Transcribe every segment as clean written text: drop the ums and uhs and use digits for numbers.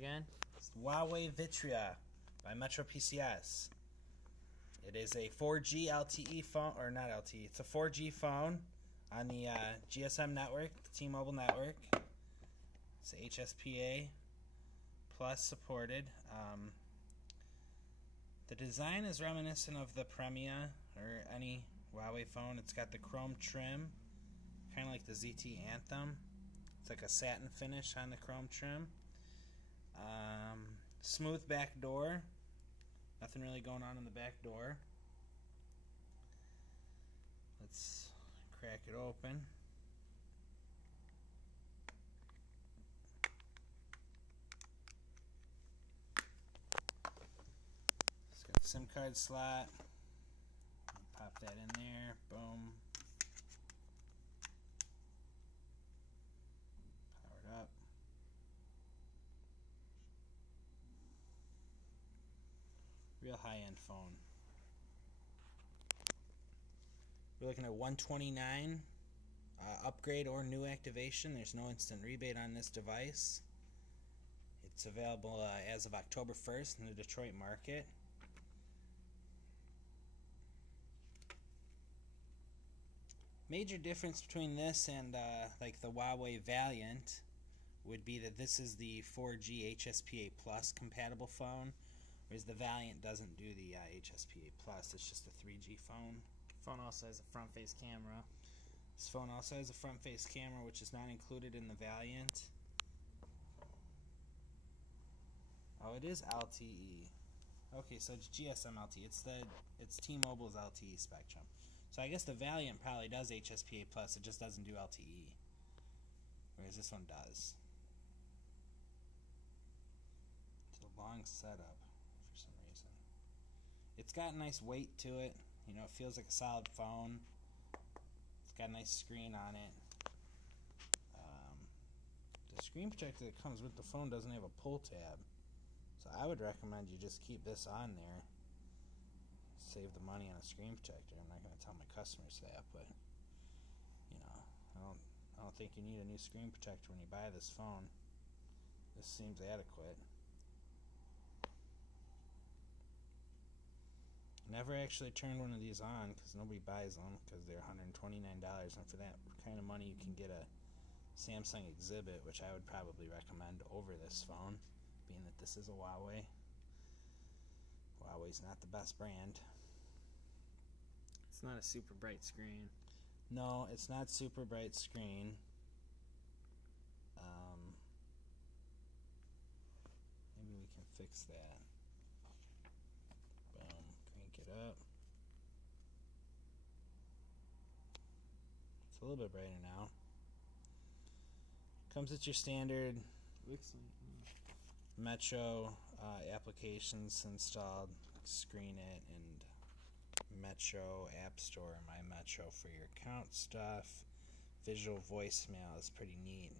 again? It's the Huawei Vitra by MetroPCS. It is a 4G LTE phone, or not LTE, it's a 4G phone on the GSM network, the T-Mobile network. It's HSPA Plus supported. The design is reminiscent of the Premia or any Huawei phone. It's got the chrome trim, kind of like the ZT Anthem. It's like a satin finish on the chrome trim. Smooth back door. Nothing really going on in the back door. Let's crack it open. It's got the SIM card slot. Pop that in there. Boom. Powered up. Real high-end phone. We're looking at $129 upgrade or new activation. There's no instant rebate on this device. It's available as of October 1st in the Detroit market. Major difference between this and like the Huawei Valiant would be that this is the 4G HSPA Plus compatible phone, whereas the Valiant doesn't do the HSPA Plus. It's just a 3G phone. Phone also has a front-face camera. This phone also has a front-face camera, which is not included in the Valiant. Oh, it is LTE. Okay, so it's GSM LTE. It's T-Mobile's LTE spectrum. So I guess the Valiant probably does HSPA Plus. It just doesn't do LTE, whereas this one does. It's a long setup for some reason. It's got a nice weight to it. You know, it feels like a solid phone. It's got a nice screen on it. The screen protector that comes with the phone doesn't have a pull tab, so I would recommend you just keep this on there. Save the money on a screen protector. I'm not going to tell my customers that, but you know, I don't think you need a new screen protector when you buy this phone. This seems adequate. Never actually turned one of these on because nobody buys them because they're $129, and for that kind of money you can get a Samsung Exhibit, which I would probably recommend over this phone, being that this is a Huawei. Huawei's not the best brand. It's not a super bright screen. No, it's not super bright screen. Maybe we can fix that. Boom, crank it up. It's a little bit brighter now. Comes with your standard Metro applications installed. Screen It and Metro App Store and My Metro for your account stuff. Visual voicemail is pretty neat.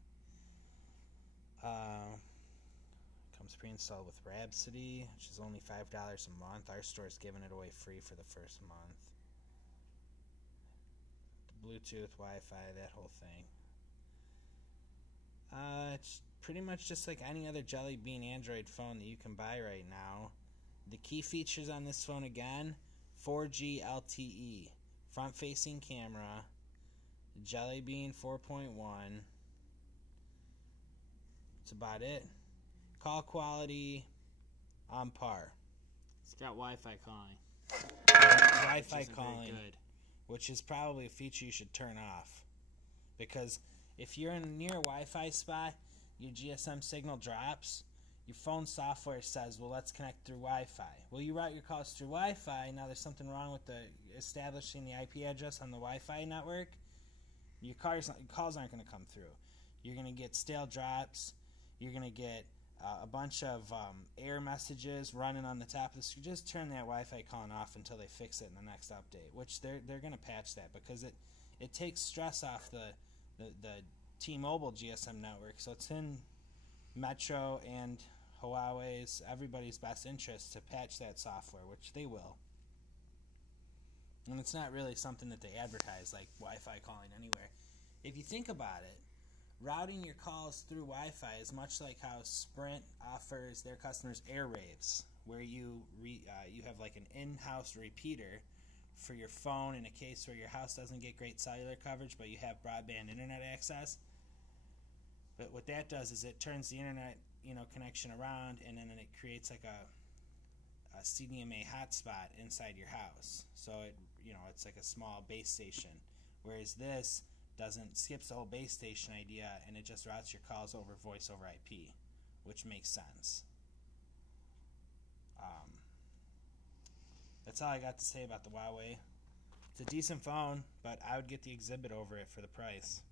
Comes pre-installed with Rhapsody, which is only $5 a month. Our store's giving it away free for the first month. The Bluetooth, Wi-Fi, that whole thing. It's pretty much just like any other Jelly Bean Android phone that you can buy right now. The key features on this phone again: 4G LTE, front-facing camera, Jelly Bean 4.1. That's about it. Call quality on par. It's got Wi-Fi calling. Wi-Fi calling, which is probably a feature you should turn off, because if you're in a near Wi-Fi spot, your GSM signal drops, your phone software says, well, let's connect through Wi-Fi. Well, you route your calls through Wi-Fi. Now there's something wrong with establishing the IP address on the Wi-Fi network. Your calls aren't going to come through. You're going to get stale drops. You're going to get a bunch of error messages running on the top of the screen. Just turn that Wi-Fi calling off until they fix it in the next update, which they're going to patch that, because it takes stress off the T-Mobile GSM network. So it's in Metro and Huawei's, everybody's best interest to patch that software, which they will. And it's not really something that they advertise like Wi-Fi calling anywhere. If you think about it, routing your calls through Wi-Fi is much like how Sprint offers their customers airwaves, where you have like an in-house repeater for your phone in a case where your house doesn't get great cellular coverage, but you have broadband internet access. But what that does is it turns the internet, connection around, and then it creates like a CDMA hotspot inside your house. So it's like a small base station. Whereas this skips the whole base station idea, and it just routes your calls over voice over IP, which makes sense. That's all I got to say about the Huawei. It's a decent phone, but I would get the Exhibit over it for the price.